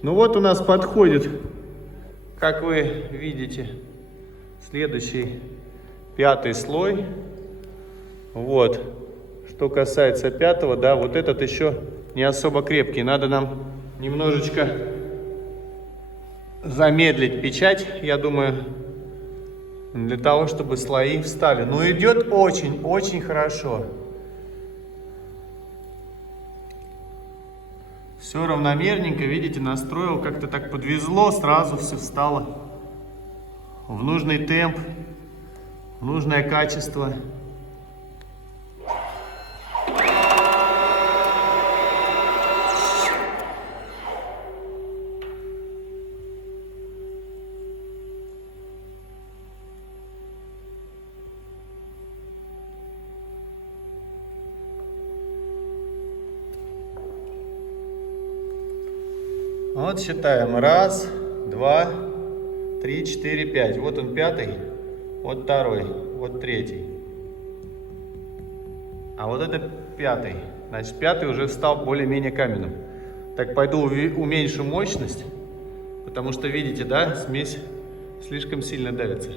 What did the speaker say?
Ну вот у нас подходит, как вы видите, следующий 5-й слой. Вот. Что касается 5-го, да, вот этот еще не особо крепкий. Надо нам немножечко замедлить печать, я думаю, для того, чтобы слои встали. Но идет очень-очень хорошо. Все равномерненько, видите, настроил, как-то так подвезло, сразу все встало в нужный темп, в нужное качество. Вот считаем. 1, 2, 3, 4, 5. Вот он 5-й, вот 2-й, вот 3-й. А вот это 5-й. Значит, 5-й уже стал более-менее каменным. Так, пойду уменьшу мощность, потому что, видите, да, смесь слишком сильно давится.